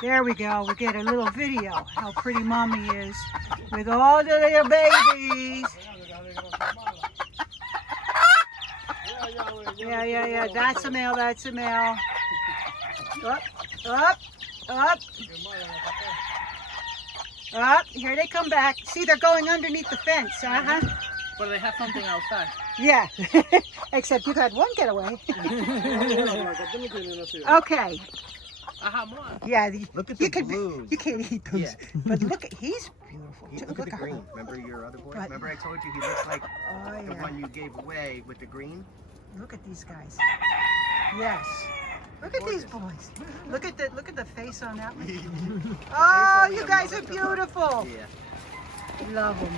There we go. We get a little video how pretty mommy is with all the little babies. Yeah. That's a male. That's a male. Up, up, up. Up. Here they come back. See, they're going underneath the fence. But they have something outside. Yeah. Except you've had one getaway. Okay. I have more. Yeah. Look at the blues. You can't eat those. Yeah. But look at, he's beautiful. Look at the green. Remember your other boy? But- Remember I told you he looks like Oh, the yeah. one you gave away with the green? Look at these guys. Yes. Look at these boys. Look at the face on that one. Oh, you guys are beautiful. Yeah. Love them.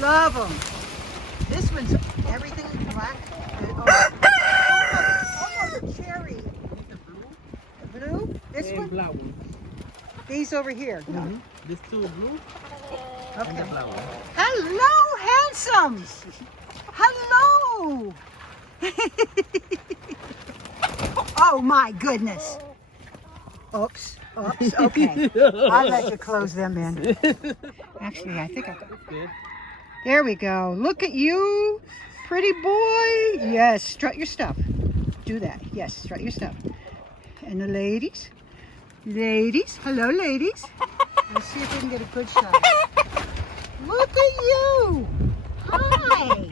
Love them. This one's everything black. Almost cherry. The blue? This And one? black one. These over here. No. This two is blue and the Okay. black one. Hello, handsomes. Hello. Oh my goodness. Oops. Okay. I'll let you close them in. Actually, I think I got. Good. There we go. Look at you, pretty boy. Yes, strut your stuff. Do that. Yes, strut your stuff. And the ladies. Ladies. Hello, ladies. Let's see if we can get a good shot. Look at you. Hi.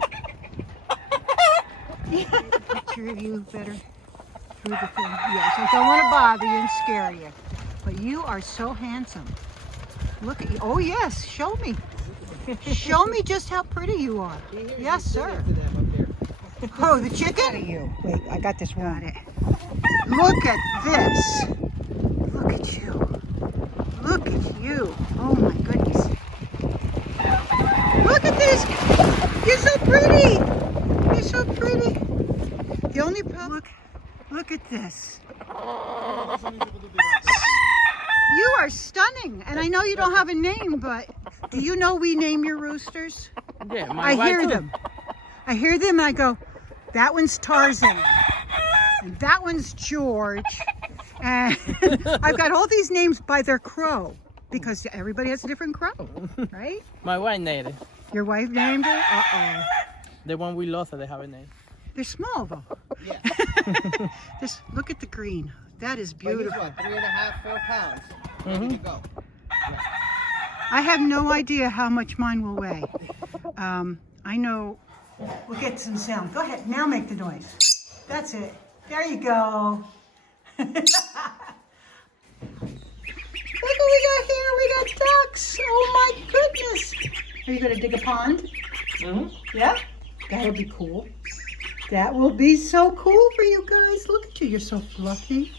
Picture of you better through the thing. Yes, I don't want to bother you and scare you. But you are so handsome. Look at you. Oh, yes. Show me. Show me just how pretty you are. Yes, sir. Oh, the chicken? You. Wait, I got this wrong. Got it. Look at this. Look at you. Look at you. Oh, my goodness. Look at this. You're so pretty. You're so pretty. The only problem, look at this. You are stunning. And I know you don't have a name, but do you know we name your roosters? Yeah, my I wife hear too. them. I hear them and I go, that one's Tarzan. And that one's George. And I've got all these names by their crow because everybody has a different crow, right? My wife named it. Your wife named it? Uh-oh. The one we lost, they have a name. They're small though. Yeah. Just look at the green. That is But he's beautiful. what, 3.5, 4 pounds. Ready to go. I have no idea how much mine will weigh. I know. We'll get some sound. Go ahead. Now make the noise. That's it. There you go. Look what we got here. We got ducks. Oh my goodness. Are you going to dig a pond? Yeah? That'll be cool. That will be so cool for you guys. Look at you. You're so fluffy.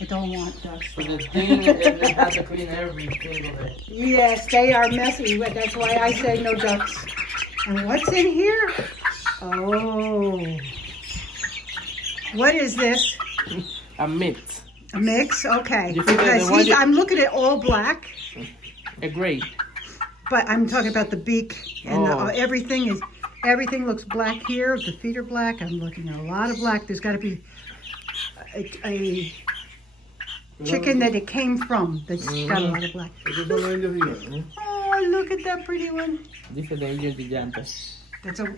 I don't want ducks. But the thing is, it has to clean every single day. Yes, they are messy. That's why I say no ducks. And what's in here? Oh. What is this? A mix. A mix? Okay. You think that Because the one I'm looking at all black, A gray. but I'm talking about the beak and Oh. everything looks black here. The feet are black. I'm looking at a lot of black. There's got to be a chicken that it came from that's got a lot of black. Oh, look at that pretty one. This is the Indian gigante.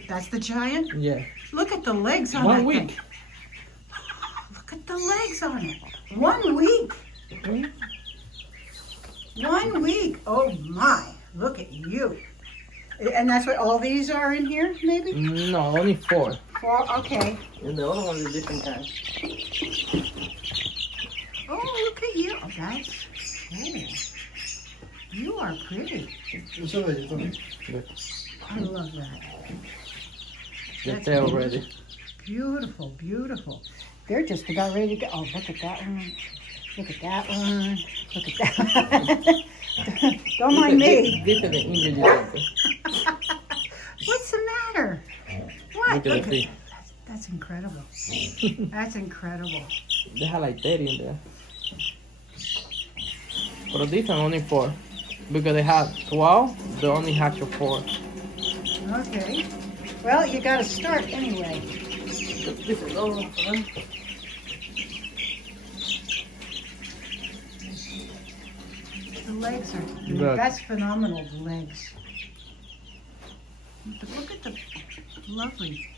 That's the giant? Yeah. Look at the legs on 1 that week. thing. Look at the legs on it. 1 week. 1 week. Oh my. Look at you. And that's what all these are in here, maybe? No, only 4. 4, okay. And the other one is different kind. Oh, look at you. Oh, that's cool. You are pretty. I love that. The That's tail ready. Beautiful, beautiful. They're just about ready to go. Oh, look at that one. Look at that one. Look at that one. Don't mind me. This is the Indian gigante. What's the matter? What? Look at the feet. That's incredible. That's incredible. They have like 30 in there. But this one only 4. Because they have 12, they only hatch 4. Okay. Well, you got to start anyway. This is all. legs are, Look. that's phenomenal, the legs. Look at the, lovely.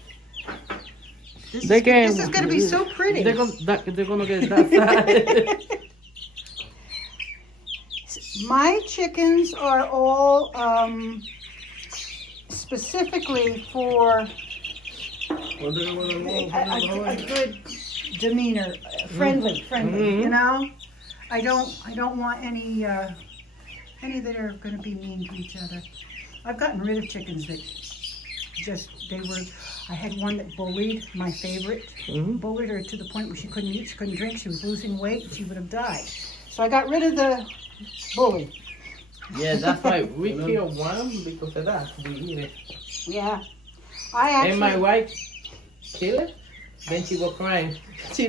This, They this is going to be so pretty. They're gonna get that size. My chickens are all specifically for a good demeanor, friendly, you know. I don't want any that are going to be mean to each other. I've gotten rid of chickens that I had one that bullied, my favorite, bullied her to the point where she couldn't eat, she couldn't drink, she was losing weight, and she would have died. So I got rid of the bully. Yeah, that's why we killed one because of that. We eat it. Yeah. I actually, And my wife killed it. Then she was crying. She